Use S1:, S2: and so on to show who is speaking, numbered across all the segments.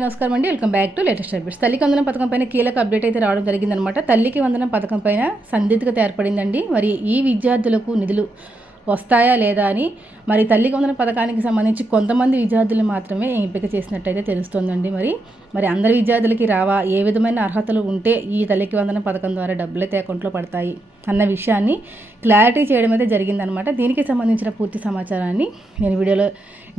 S1: అందరికీ నమస్కారం అండి. Welcome back to latest updates. తల్లికి వందనం పథకం పైన కీలక అప్డేట్ అయితే రావడం జరిగిందనమాట తల్లికి వందనం పథకం పైన సందిగ్ధత ఏర్పడిందండి. మరి ఈ విద్యార్థులకు నిధులు వస్తాయా లేదా అని మరి తల్లికి వందన పథకానికి సంబంధించి కొంతమంది విద్యార్థులు మాత్రమే ఎంపిక చేసినట్టయితే తెలుస్తోందండి మరి. మరి అందరి విద్యార్థులకి రావా? ఏ విధమైన అర్హతలు ఉంటే ఈ తల్లికి వందన పథకం ద్వారా డబ్బులు అయితే అకౌంట్లో పడతాయి అన్న విషయాన్ని క్లారిటీ చేయడం అయితే జరిగిందనమాట దీనికి సంబంధించిన పూర్తి సమాచారాన్ని నేను వీడియోలో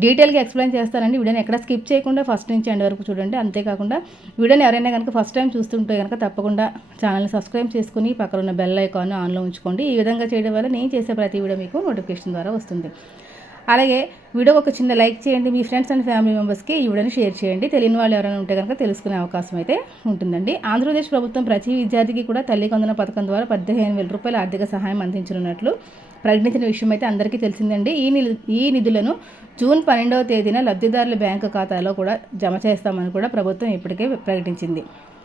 S1: డీటెయిల్గా ఎక్స్ప్లెయిన్ చేస్తానండి. వీడియోని ఎక్కడ స్కిప్ చేయకుండా ఫస్ట్ నుంచి ఎండ్ వరకు చూడండి. అంతేకాకుండా వీడియోని ఎవరైనా కనుక ఫస్ట్ టైం చూస్తుంటే కనుక తప్పకుండా ఛానల్ని సబ్స్క్రైబ్ చేసుకుని పక్కన ఉన్న బెల్ ఐకాన్ ఆన్లో ఉంచుకోండి. ఈ విధంగా చేయడం వల్ల నేను చేసే ప్రతి వీడియో మీకు నోటిఫికేషన్ ద్వారా వస్తుంది. అలాగే వీడియో ఒక చిన్న లైక్ చేయండి. మీ ఫ్రెండ్స్ అండ్ ఫ్యామిలీ మెంబర్స్కి ఈ వీడియోని షేర్ చేయండి. తెలియని వాళ్ళు ఎవరైనా ఉంటే కనుక తెలుసుకునే అవకాశం అయితే ఉంటుందండి. ఆంధ్రప్రదేశ్ ప్రభుత్వం ప్రతి విద్యార్థికి కూడా తల్లి కొందన పథకం ద్వారా పద్దెనిమిది వేల రూపాయల ఆర్థిక సహాయం అందించనున్నట్లు ప్రకటించిన విషయం అయితే అందరికీ తెలిసిందండి. ఈ నిధు ఈ నిధులను జూన్ పన్నెండవ తేదీన లబ్ధిదారుల బ్యాంకు ఖాతాలో కూడా జమ చేస్తామని కూడా ప్రభుత్వం ఇప్పటికే ప్రకటించింది.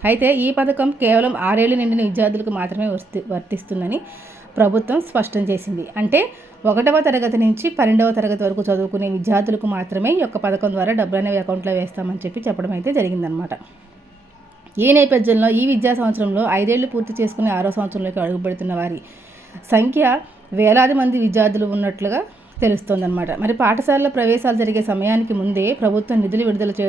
S1: అయితే ఈ పథకం కేవలం ఆరేళ్ళు నిండిన విద్యార్థులకు మాత్రమే వర్తి వర్తిస్తుందని ప్రభుత్వం స్పష్టం చేసింది. అంటే ఒకటవ తరగతి నుంచి పన్నెండవ తరగతి వరకు చదువుకునే విద్యార్థులకు మాత్రమే ఈ యొక్క పథకం ద్వారా డబ్బులు అనేవి అకౌంట్లో వేస్తామని చెప్పి చెప్పడం అయితే జరిగిందనమాట ఈ నేపథ్యంలో ఈ విద్యా సంవత్సరంలో ఐదేళ్ళు పూర్తి చేసుకుని ఆరో సంవత్సరంలోకి అడుగుపెడుతున్న వారి సంఖ్య వేలాది మంది విద్యార్థులు ఉన్నట్లుగా తెలుస్తోందనమాట మరి పాఠశాలలో ప్రవేశాలు జరిగే సమయానికి ముందే ప్రభుత్వం నిధులు విడుదల చే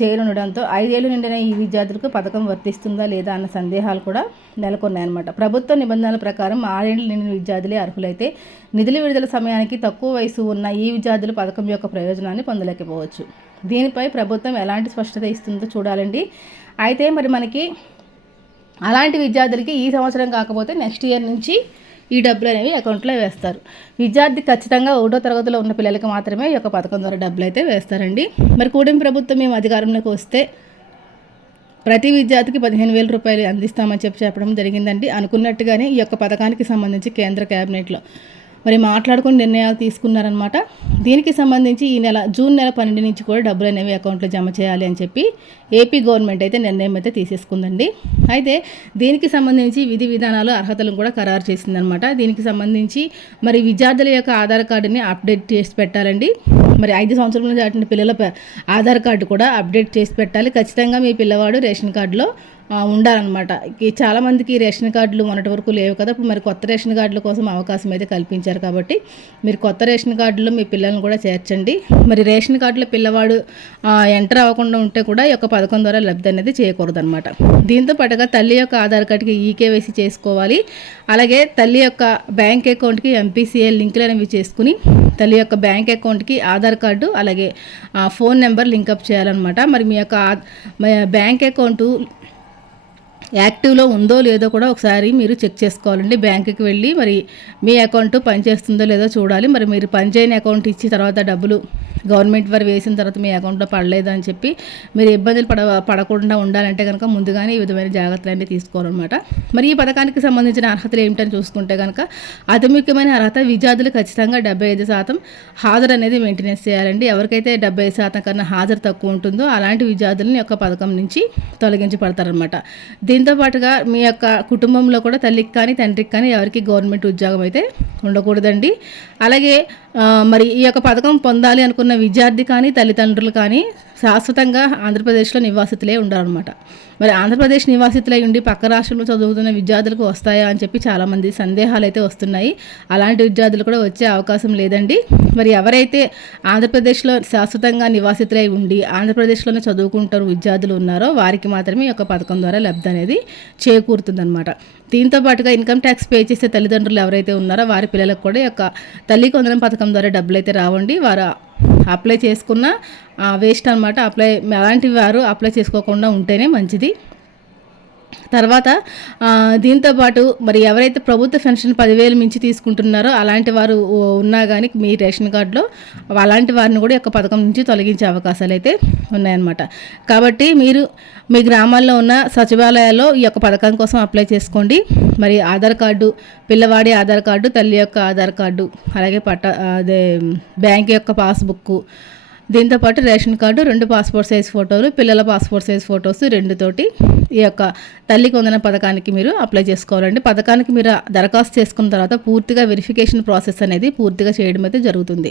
S1: చేయనుండడంతో ఐదేళ్ళు నిండిన ఈ విద్యార్థులకు పథకం వర్తిస్తుందా లేదా అన్న సందేహాలు కూడా నెలకొన్నాయన్నమాట. ప్రభుత్వ నిబంధనల ప్రకారం ఆరేళ్ళు నిండిన విద్యార్థులే అర్హులైతే నిధులు విడుదల సమయానికి తక్కువ వయసు ఉన్న ఈ విద్యార్థులు పథకం యొక్క ప్రయోజనాన్ని పొందలేకపోవచ్చు. దీనిపై ప్రభుత్వం ఎలాంటి స్పష్టత ఇస్తుందో చూడాలండి. అయితే మరి మనకి అలాంటి విద్యార్థులకి ఈ సంవత్సరం కాకపోతే నెక్స్ట్ ఇయర్ నుంచి ఈ డబ్బులు అనేవి అకౌంట్లో వేస్తారు. విద్యార్థి ఖచ్చితంగా ఒకటో తరగతిలో ఉన్న పిల్లలకి మాత్రమే ఈ యొక్క పథకం ద్వారా డబ్బులు అయితే వేస్తారండి. మరి కూడిన ప్రభుత్వం మేము అధికారంలోకి వస్తే ప్రతి విద్యార్థికి పదిహేను వేల రూపాయలు అందిస్తామని చెప్పి చెప్పడం జరిగిందండి. అనుకున్నట్టుగానే ఈ యొక్క పథకానికి సంబంధించి కేంద్ర కేబినెట్లో మరి మాట్లాడుకుని నిర్ణయాలు తీసుకున్నారనమాట దీనికి సంబంధించి ఈ నెల జూన్ నెల పన్నెండు నుంచి కూడా డబ్బులు అనేవి అకౌంట్లో జమ చేయాలి అని చెప్పి ఏపీ గవర్నమెంట్ అయితే నిర్ణయం అయితే తీసేసుకుందండి. అయితే దీనికి సంబంధించి విధి విధానాలు అర్హతలను కూడా ఖరారు చేసిందనమాట దీనికి సంబంధించి మరి విద్యార్థుల యొక్క ఆధార్ కార్డుని అప్డేట్ చేసి పెట్టాలండి. మరి ఐదు సంవత్సరాల దాటిన పిల్లల ఆధార్ కార్డు కూడా అప్డేట్ చేసి పెట్టాలి. ఖచ్చితంగా మీ పిల్లవాడు రేషన్ కార్డులో ఉండాలన్నమాట. చాలామందికి రేషన్ కార్డులు మొన్నటి వరకు లేవు కదా ఇప్పుడు మరి కొత్త రేషన్ కార్డుల కోసం అవకాశం అయితే కల్పించారు కాబట్టి మీరు కొత్త రేషన్ కార్డులో మీ పిల్లల్ని కూడా చేర్చండి. మరి రేషన్ కార్డులో పిల్లవాడు ఎంటర్ అవ్వకుండా ఉంటే కూడా ఈ యొక్క పథకం ద్వారా లబ్ధి అనేది చేయకూడదు అనమాట దీంతో పాటుగా తల్లి యొక్క ఆధార్ కార్డుకి ఈకేవైసీ చేసుకోవాలి. అలాగే తల్లి యొక్క బ్యాంక్ అకౌంట్కి ఎంపీసీఏ లింకులు అనేవి చేసుకుని తల్లి యొక్క బ్యాంక్ అకౌంట్కి ఆధార్ కార్డు అలాగే ఫోన్ నెంబర్ లింకప్ చేయాలన్నమాట. మరి మీ యొక్క బ్యాంక్ అకౌంటు యాక్టివ్లో ఉందో లేదో కూడా ఒకసారి మీరు చెక్ చేసుకోవాలండి. బ్యాంకుకి వెళ్ళి మరి మీ అకౌంట్ పనిచేస్తుందో లేదో చూడాలి. మరి మీరు పనిచేయని అకౌంట్ ఇచ్చి తర్వాత డబ్బులు గవర్నమెంట్ వారు వేసిన తర్వాత మీ అకౌంట్లో పడలేదు అని చెప్పి మీరు ఇబ్బందులు పడ పడకుండా ఉండాలంటే కనుక ముందుగానే ఈ విధమైన జాగ్రత్తలు అన్నీ తీసుకోవాలన్నమాట. మరి ఈ పథకానికి సంబంధించిన అర్హతలు ఏమిటని చూసుకుంటే కనుక అతి ముఖ్యమైన అర్హత విద్యార్థులు ఖచ్చితంగా డెబ్బై ఐదు శాతం హాజరు అనేది మెయింటెనెన్స్ చేయాలండి. ఎవరికైతే డెబ్బై ఐదు శాతం కన్నా హాజరు తక్కువ ఉంటుందో అలాంటి విద్యార్థులను యొక్క పథకం నుంచి తొలగించబడతారనమాట దీంతో పాటుగా మీ యొక్క కుటుంబంలో కూడా తల్లికి కానీ తండ్రికి కానీ ఎవరికి గవర్నమెంట్ ఉద్యోగం అయితే ఉండకూడదండి. అలాగే మరి ఈ యొక్క పథకం పొందాలి అనుకున్న విద్యార్థి కానీ తల్లిదండ్రులు కానీ శాశ్వతంగా ఆంధ్రప్రదేశ్లో నివాసితులే ఉండాలన్నమాట. మరి ఆంధ్రప్రదేశ్ నివాసితులై ఉండి పక్క రాష్ట్రంలో చదువుతున్న విద్యార్థులకు వస్తాయా అని చెప్పి చాలామంది సందేహాలు అయితే వస్తున్నాయి. అలాంటి విద్యార్థులు కూడా వచ్చే అవకాశం లేదండి. మరి ఎవరైతే ఆంధ్రప్రదేశ్లో శాశ్వతంగా నివాసితులై ఉండి ఆంధ్రప్రదేశ్లోనే చదువుకుంటారు విద్యార్థులు ఉన్నారో వారికి మాత్రమే ఈ యొక్క పథకం ద్వారా లబ్ధి అనేది చేకూరుతుందన్నమాట. దీంతో పాటుగా ఇన్కమ్ ట్యాక్స్ పే చేసే తల్లిదండ్రులు ఎవరైతే ఉన్నారో వారి పిల్లలకు కూడా యొక్క తల్లి కొందరం పథకం ద్వారా డబ్బులు అయితే రావండి. వారు అప్లై చేసుకున్న వేస్ట్ అనమాట అప్లై అలాంటి వారు అప్లై చేసుకోకుండా ఉంటేనే మంచిది. తర్వాత దీంతోపాటు మరి ఎవరైతే ప్రభుత్వ పెన్షన్ పదివేలు మించి తీసుకుంటున్నారో అలాంటి వారు ఉన్నా కానీ మీ రేషన్ కార్డులో అలాంటి వారిని కూడా యొక్క పథకం నుంచి తొలగించే అవకాశాలు అయితే ఉన్నాయన్నమాట. కాబట్టి మీరు మీ గ్రామాల్లో ఉన్న సచివాలయాల్లో ఈ యొక్క పథకం కోసం అప్లై చేసుకోండి. మరి ఆధార్ కార్డు పిల్లవాడి ఆధార్ కార్డు తల్లి యొక్క ఆధార్ కార్డు అలాగే పట్ట అదే బ్యాంక్ యొక్క పాస్బుక్ దీంతోపాటు రేషన్ కార్డు రెండు పాస్పోర్ట్ సైజ్ ఫోటోలు పిల్లల పాస్పోర్ట్ సైజ్ ఫొటోస్ రెండుతోటి ఈ యొక్క తల్లికి కొందన పథకానికి మీరు అప్లై చేసుకోవాలండి. పథకానికి మీరు దరఖాస్తు చేసుకున్న తర్వాత పూర్తిగా వెరిఫికేషన్ ప్రాసెస్ అనేది పూర్తిగా చేయడం అయితే జరుగుతుంది.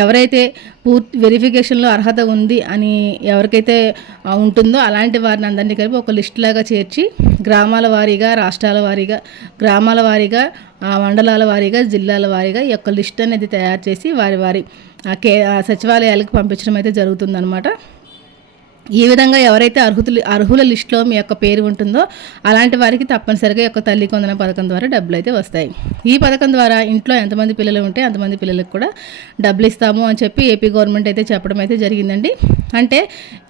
S1: ఎవరైతే పూర్తి వెరిఫికేషన్లో అర్హత ఉంది అని ఎవరికైతే ఉంటుందో అలాంటి వారిని అందరినీ కలిపి ఒక లిస్ట్ లాగా చేర్చి గ్రామాల వారీగా రాష్ట్రాల వారీగా గ్రామాల వారీగా మండలాల వారీగా జిల్లాల వారీగా ఈ యొక్క లిస్ట్ అనేది తయారు చేసి వారి వారి కే ఆ సచివాలయాలకు పంపించడం అయితే జరుగుతుందన్నమాట. ఈ విధంగా ఎవరైతే అర్హుతులు అర్హుల లిస్టులో మీ యొక్క పేరు ఉంటుందో అలాంటి వారికి తప్పనిసరిగా యొక్క తల్లి కొందన పథకం ద్వారా డబ్బులు అయితే వస్తాయి. ఈ పథకం ద్వారా ఇంట్లో ఎంతమంది పిల్లలు ఉంటే అంతమంది పిల్లలకు కూడా డబ్బులు ఇస్తాము అని చెప్పి ఏపీ గవర్నమెంట్ అయితే చెప్పడం అయితే జరిగిందండి. అంటే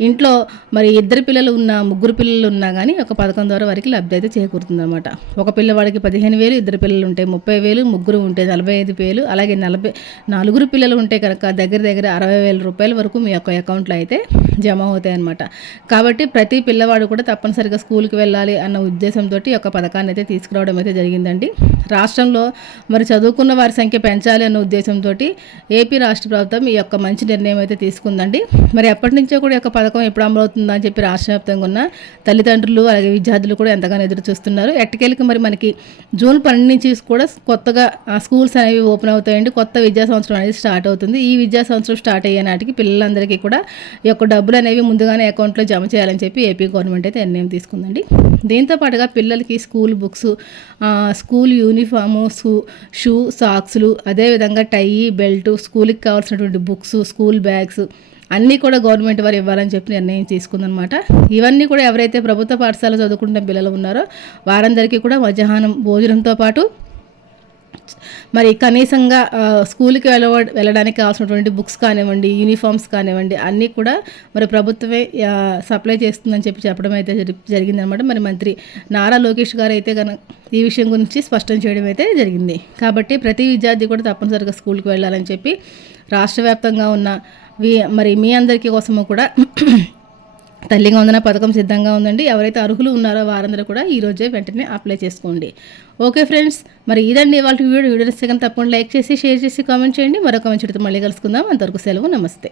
S1: ఇంట్లో మరి ఇద్దరు పిల్లలు ఉన్న ముగ్గురు పిల్లలు ఉన్నా కానీ ఒక పథకం ద్వారా వారికి లబ్ధి అయితే చేకూరుతుందన్నమాట. ఒక పిల్లవాడికి పదిహేను వేలు ఇద్దరు పిల్లలు ఉంటే ముప్పై వేలు ముగ్గురు ఉంటే నలభై ఐదు వేలు అలాగే నలభై నలుగురు పిల్లలు ఉంటే కనుక దగ్గర దగ్గర అరవై వేల రూపాయల వరకు మీ యొక్క అకౌంట్లో అయితే జమ అవుతాయి అనమాట కాబట్టి ప్రతి పిల్లవాడు కూడా తప్పనిసరిగా స్కూల్కి వెళ్ళాలి అన్న ఉద్దేశంతో ఈ యొక్క పథకాన్ని అయితే తీసుకురావడం అయితే జరిగిందండి. రాష్ట్రంలో మరి చదువుకున్న వారి సంఖ్య పెంచాలి అన్న ఉద్దేశంతో ఏపీ రాష్ట్ర ప్రభుత్వం ఈ యొక్క మంచి నిర్ణయం అయితే తీసుకుందండి. మరి ఎప్పటి నుంచో కూడా ఈ యొక్క పథకం ఎప్పుడు అమలవుతుందా అని చెప్పి రాష్ట్ర వ్యాప్తంగా ఉన్న తల్లిదండ్రులు అలాగే విద్యార్థులు కూడా ఎంతగానో ఎదురు చూస్తున్నారు. ఎట్టకేళ్ళకి మరి మనకి జూన్ పన్నెండు నుంచి కూడా కొత్తగా స్కూల్స్ అనేవి ఓపెన్ అవుతాయండి. కొత్త విద్యా సంవత్సరం అనేది స్టార్ట్ అవుతుంది. ఈ విద్యా సంవత్సరం స్టార్ట్ అయ్యే నాటికి పిల్లలందరికీ కూడా ఈ యొక్క డబ్బులు అనేవి ముందుగా ముందుగానే అకౌంట్లో జమ చేయాలని చెప్పి ఏపీ గవర్నమెంట్ అయితే నిర్ణయం తీసుకుందండి. దీంతో పాటుగా పిల్లలకి school books school uniform shoe shoe సాక్స్లు అదేవిధంగా టై బెల్ట్ స్కూల్కి కావాల్సినటువంటి బుక్స్ స్కూల్ బ్యాగ్స్ అన్నీ కూడా గవర్నమెంట్ వారు ఇవ్వాలని చెప్పి నిర్ణయం తీసుకుందనమాట ఇవన్నీ కూడా ఎవరైతే ప్రభుత్వ పాఠశాల చదువుకుంటున్న పిల్లలు ఉన్నారో వారందరికీ కూడా మధ్యాహ్నం భోజనంతో పాటు మరి కనీసంగా స్కూల్కి వెళ్ళ వెళ్ళడానికి కావాల్సినటువంటి బుక్స్ కానివ్వండి యూనిఫామ్స్ కానివ్వండి అన్నీ కూడా మరి ప్రభుత్వమే సప్లై చేస్తుందని చెప్పి చెప్పడం అయితే జరి జరిగిందనమాట. మరి మంత్రి నారా లోకేష్ గారు అయితే కనుక ఈ విషయం గురించి స్పష్టం చేయడం అయితే జరిగింది. కాబట్టి ప్రతి విద్యార్థి కూడా తప్పనిసరిగా స్కూల్కి వెళ్ళాలని చెప్పి రాష్ట్ర వ్యాప్తంగా ఉన్న మరి మీ అందరికీ కోసము కూడా తల్లిగా వందన పథకం సిద్ధంగా ఉందండి. ఎవరైతే అర్హులు ఉన్నారో వారందరూ కూడా ఈ రోజే వెంటనే అప్లై చేసుకోండి. ఓకే ఫ్రెండ్స్ మరి ఇదండి వాళ్ళ వీడియో. వీడియో సెకండ్ తప్పకుండా లైక్ చేసి షేర్ చేసి కామెంట్ చేయండి. మరొక మంచి మళ్ళీ కలుసుకుందాం. అంతవరకు సెలవు నమస్తే.